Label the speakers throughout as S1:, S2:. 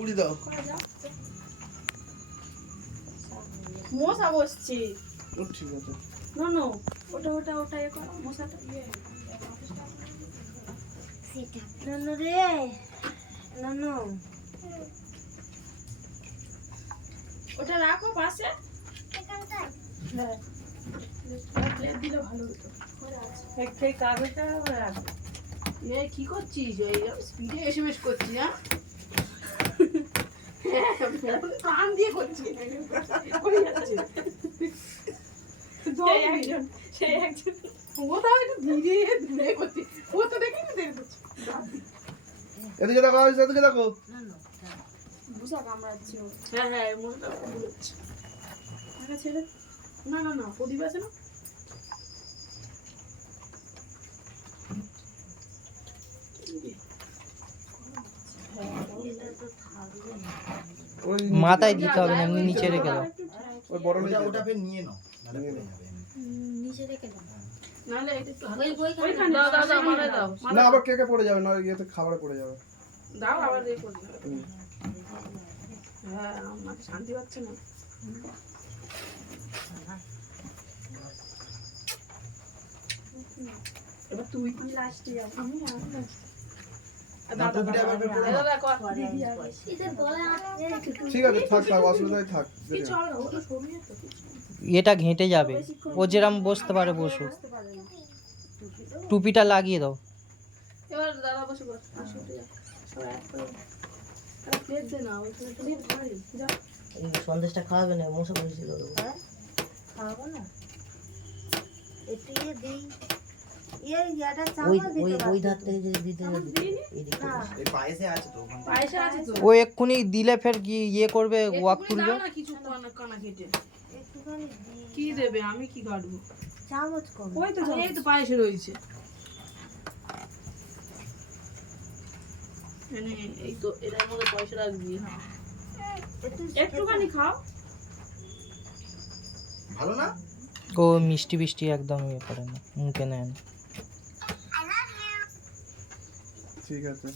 S1: উড়ি দাও
S2: মশা বসছে ঠিক আছে ওটা ওটা ওটা এ করো ইয়ে, ওটা রাখো পাশে হ্যাঁ প্লেট দিলে ভালো হতো কাগজটা রাখো কি করছিস ওই স্পিডে এসএমএস করছিস হ্যাঁ প্রাণ দিয়ে করছি সেই একজন ও তাও একটু ধীরে ধীরে করছি ও তো দেখি না দেরি করছি
S1: এদিকে দেখো এদিকে দেখো
S2: বুঝা কামড়াচ্ছে হ্যাঁ হ্যাঁ মশলা ছেড়ে না না না প্রদীপ আছে না
S3: মাথায় দিতে হবে না এমনি নিচে রেখে দাও
S1: ওই বড় ওটা ফের নিয়ে নাও মানে
S4: নিচে রেখে
S2: হ্যাঁ।, হ্যাঁ আমার শান্তি পাচ্ছে না এবার তুই
S4: লাস্টে আমি
S3: এটা ঘেঁটে যাবে ও যেরাম বসতে পারে বসু টুপিটা লাগিয়ে দাও
S5: সন্দেশটা খাওয়াবে না মশা বসেছিল হ্যাঁ।
S4: খাওয়াবো না একটু ইয়ে দিই
S5: হ্যাঁ।
S3: ও দিলে ফের কি ইয়ে করবে ওয়াক তুলবে
S2: কি দেবে আমি কি কাটবো চামচ ওই তো এই তো এটার মধ্যে পয়সা হ্যাঁ।
S3: ও মিষ্টি বিষ্টি একদম ইয়ে করে না মুখে নেয় না ঠিক আছে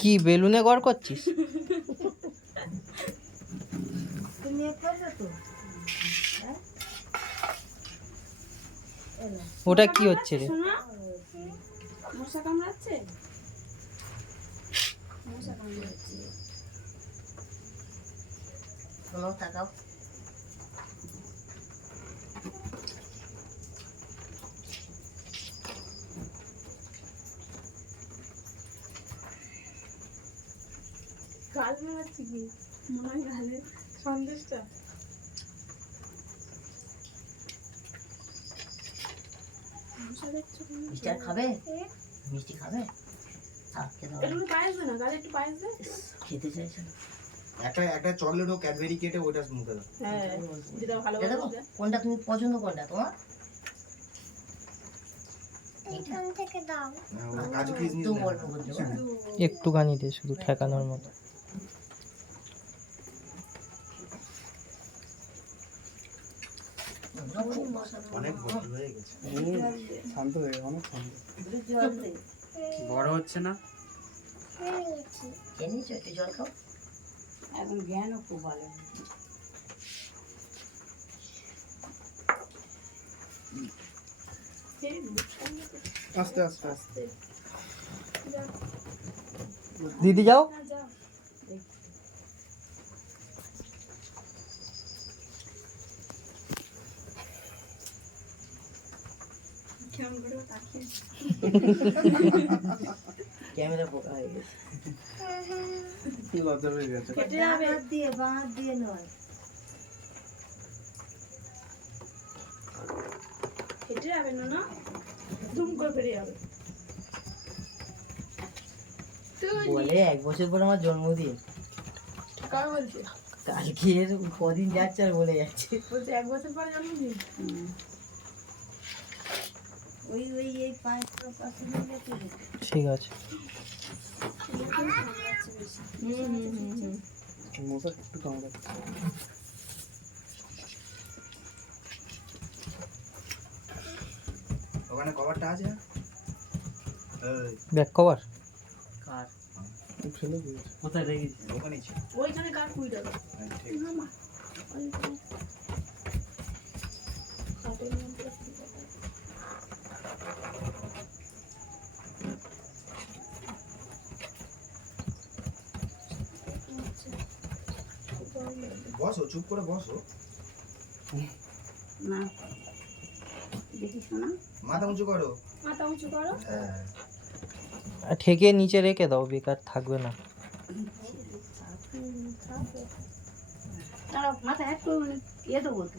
S3: কি বেলুনে গর করছিস হ্যাঁ? ওটা কি হচ্ছে রে
S2: মশা কামড়াচ্ছে মশা কামড়াচ্ছে টাকা গাল কি মনে হয় গালে সন্দেশটা
S5: মিষ্টি খাবে একটু
S1: একটা একটা ও ক্যাডবেরি কেটে
S2: হ্যাঁ,
S5: কোনটা তুমি পছন্দ
S3: একটুখানি দে শুধু ঠেকানোর মতো
S1: হয়ে গেছে অনেক
S3: বড় হচ্ছে না
S4: এখন জ্ঞানও খুব ভালো
S1: আস্তে আস্তে আস্তে
S3: দিদি যাও
S5: ক্যামেরা পোকা হয়ে গেছে বলে এক বছর পর আমার জন্মদিন কার কালকে কদিন যাচ্ছে আর বলে যাচ্ছে
S2: এক বছর পর জন্মদিন
S4: ওই ওই এই পাঁচটা পাশে
S3: ঠিক আছে
S1: হুম হুম হুম মোটা একটু কম ওখানে কভারটা আছে
S3: ব্যাক কভার
S5: কার
S1: ফেলে দিয়েছে
S2: কোথায় রেখে দিয়েছে ওখানে ওইখানে কার কুই
S1: বসো চুপ করে বসো না মাথা উঁচু করো
S2: মাথা উঁচু করো
S3: হ্যাঁ। ঠেকে নিচে রেখে দাও বেকার থাকবে না
S2: মাথা একটু ইয়ে তো বলতে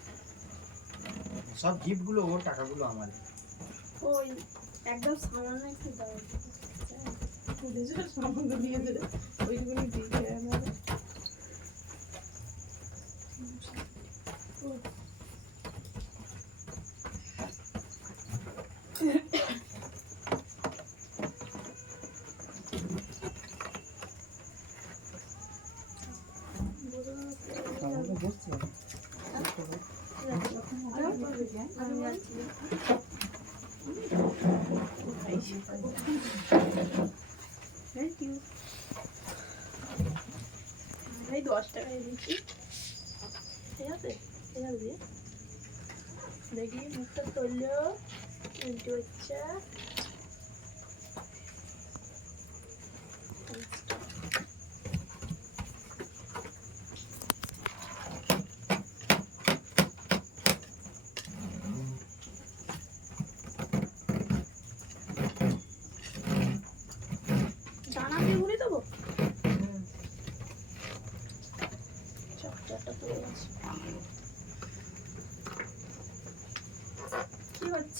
S1: সব গিফটগুলো ওর টাকাগুলো আমার
S2: ওই একদম সামান্য একটু দাও সামান্য দিয়ে দেবে ওইগুলো দিয়ে আমার থ্যাংক ইউ এই দশ টাকায় দিচ্ছি ঠিক আছে এখান দিয়ে দেখি মুখটা তৈল হচ্ছে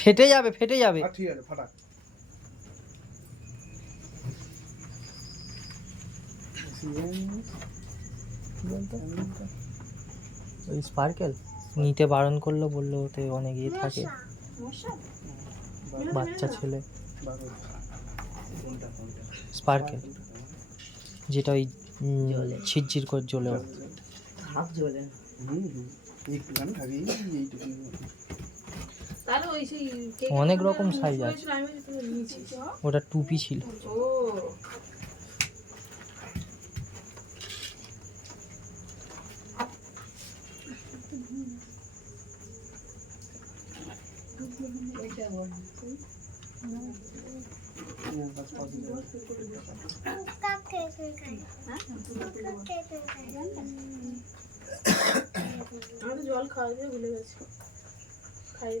S3: ফেটে যাবে ফেটে যাবে ওই স্পার্কেল নিতে বারণ করলো বললো ওতে অনেক ইয়ে থাকে বাচ্চা ছেলে স্পার্কেল যেটা ওই ঝিরঝির করে জ্বলে জ্বলে অনেক রকম সাইজ আছে ওটা টুপি ছিল
S2: হ্যাঁ? জল খাওয়া দিয়ে ভুলে গেছে খাইয়ে